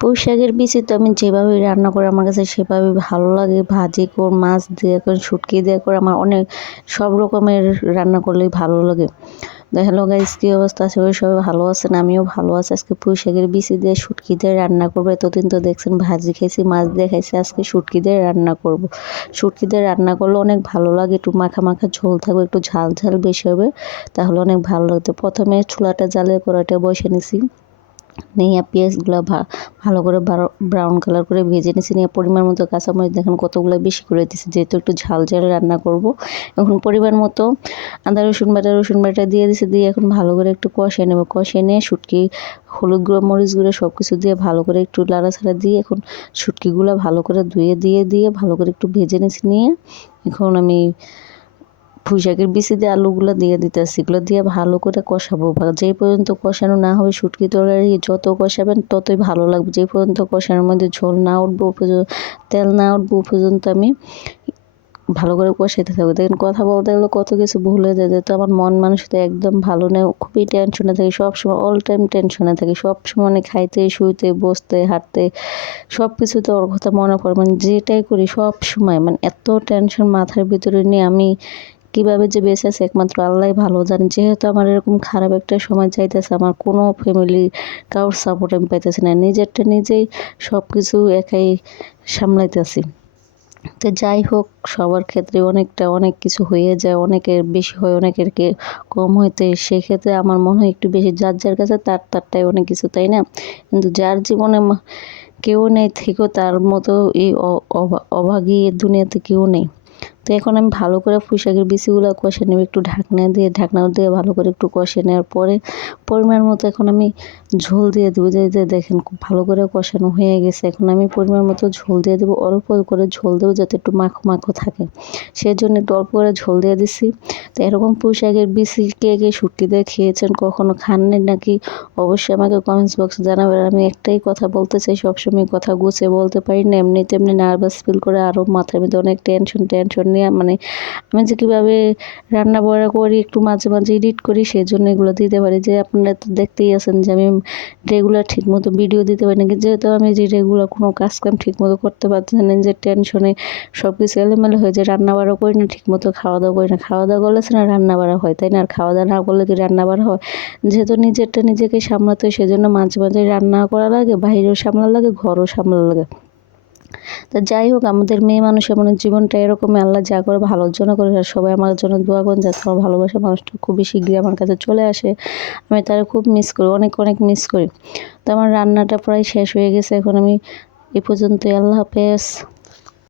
পুঁই শাকের বিচি তো আমি যেভাবে রান্না করি আমার কাছে সেভাবে ভালো লাগে। ভাজি কর, মাছ দিয়ে কর, শুটকি দিয়ে কর, আমার অনেক সব রকমের রান্না করলেই ভালো লাগে। হ্যালো গাইস, কী অবস্থা? আশা করি সবাই ভালো আছেন, আমিও ভালো আছি। আজকে পুঁই শাকের বিচি দিয়ে শুটকি দিয়ে রান্না করবো। এতদিন তো দেখছেন ভাজি খাইছি, মাছ দিয়ে খাইছি, আজকে শুটকি দিয়ে রান্না করব। শুটকি দিয়ে রান্না করলে অনেক ভালো লাগে, একটু মাখা মাখা ঝোল থাকবে, একটু ঝাল ঝাল বেশি হবে, তাহলে অনেক ভালো লাগতো। প্রথমে চুলাটা জ্বালিয়ে কড়াইটা বসে নিছি, নিয়ে পেঁয়াজগুলো ভালো করে ব্রাউন কালার করে ভেজে নিয়েছি। নিয়ে পরিমাণ মতো কাঁচামরিচ দেখেন কতগুলো বেশি করে দিয়েছি, যেহেতু একটু ঝাল ঝাল রান্না করব। এখন পরিমাণ মতো আদা রসুন বাটা দিয়ে দিয়েছি, দিয়ে এখন ভালো করে একটু কষিয়ে নেব। কষিয়ে নিয়ে শুটকি, হলুদ গুঁড়ো, মরিচ গুঁড়ো সব কিছু দিয়ে ভালো করে একটু লাড়াছাড়া দিয়ে এখন শুটকিগুলো ভালো করে ধুয়ে দিয়ে ভালো করে একটু ভেজে নিয়েছি। নিয়ে এখন আমি পুঁই শাকের বিচি দিয়ে আলুগুলো দিয়ে দিতেছি, এগুলো দিয়ে ভালো করে কষাবো। যেই পর্যন্ত কষানো না হবে, শুটকি তরকারি যত কষাবেন ততই ভালো লাগবে। যেই পর্যন্ত কষানোর মধ্যে ঝোল না উঠবো, তেল না উঠবো পর্যন্ত আমি ভালো করে কষাইতে থাকবো। দেখেন কথা বলতে গেলে কত কিছু ভুল হয়ে যায়, যেহেতু আমার মন মানসিকতা একদম ভালো নেই, খুবই টেনশনে থাকি, সবসময় অল টাইম টেনশনে থাকি, সবসময় মানে খাইতে, শুইতে, বসতে, হাঁটতে সব কিছুতে ওর কথা মনে পড়ে। মানে যেটাই করি সব সময় মানে এত টেনশন মাথার ভিতরে নিয়ে আমি কিভাবে যে বেঁচে আছি একমাত্র আল্লাহই ভালো জানে। যেহেতু আমার এরকম খারাপ একটা সময় যাইতেছে, আমার কোনো ফ্যামিলি কারোর সাপোর্ট আমি পাইতেছি না, নিজেরটা নিজেই সব কিছু একাই সামলাইতেছি। তো যাই হোক, সবার ক্ষেত্রে অনেক কিছু হয়ে যায়, অনেকের বেশি হয়, অনেকের কম হইতে, সেক্ষেত্রে আমার মনে হয় একটু বেশি, যার যার কাছে তারটাই অনেক কিছু, তাই না? কিন্তু যার জীবনে কেউ নেই থেকেও তার মতো এই অভাগী দুনিয়াতে কেউ নেই। তো এখন আমি ভালো করে পুঁই শাকের বিচিগুলো কষে নেব, একটু ঢাকনা দিয়ে ভালো করে একটু কষে নেওয়ার পরে পরিমাণ মতো এখন আমি ঝোল দিয়ে দেবো। যে দেখেন খুব ভালো করে কষানো হয়ে গেছে, এখন আমি পরিমাণ মতো ঝোল দিয়ে দেবো, অল্প করে ঝোল দেবো যাতে একটু মাখো মাখো থাকে, সেই জন্য একটু অল্প করে ঝোল দিয়ে দিছি। তো এরকম পুঁই শাকের বিচি কে শুটকি দিয়ে খেয়েছেন, কখনো খাননি নাকি অবশ্যই আমাকে কমেন্টস বক্সে জানাবেন। আমি একটাই কথা বলতে চাই, সবসময় কথা গুছিয়ে বলতে পারি না, এমনি তেমনি নার্ভাস ফিল করে, আরও মাথার মধ্যে অনেক টেনশন নিয়ে মানে আমি যে কীভাবে রান্না বান্না করি, একটু মাঝে মাঝে এডিট করি, সেই জন্য এগুলো দিতে পারি। যে আপনারা তো দেখতেই আছেন যে আমি রেগুলার ঠিকমতো ভিডিও দিতে পারি না, যেহেতু আমি যে রেগুলার কোনো কাজকাম ঠিকমতো করতে পারছি না, যে টেনশনে সব কিছু এলোমেলো হয়ে যায়, রান্না বান্না করি না ঠিকমতো, খাওয়া দাওয়া করি না, খাওয়া দাওয়া করলে না রান্না বান্না হয়, তাই না? আর খাওয়া দাওয়া না করলে কি রান্না বান্না হয়? যেহেতু নিজেরটা নিজেকে সামলাতে হয়, সেজন্য মাঝে মাঝে রান্না করা লাগে, বাইরেও সামলা লাগে, ঘরও সামলা লাগে। তা যাই হোক, আমাদের মেয়ে মানুষের মানে জীবনটা এরকমই, আল্লাহ যা করে ভালোর জন্য করে। আর সবাই আমার জন্য দোয়া করেন যাতে আমার ভালোবাসা মানুষটা খুবই শীঘ্রই আমার কাছে চলে আসে। আমি তারা খুব মিস করি, অনেক মিস করি। তো আমার রান্নাটা প্রায় শেষ হয়ে গেছে, এখন আমি এ পর্যন্তই। আল্লাহ হাফেজ।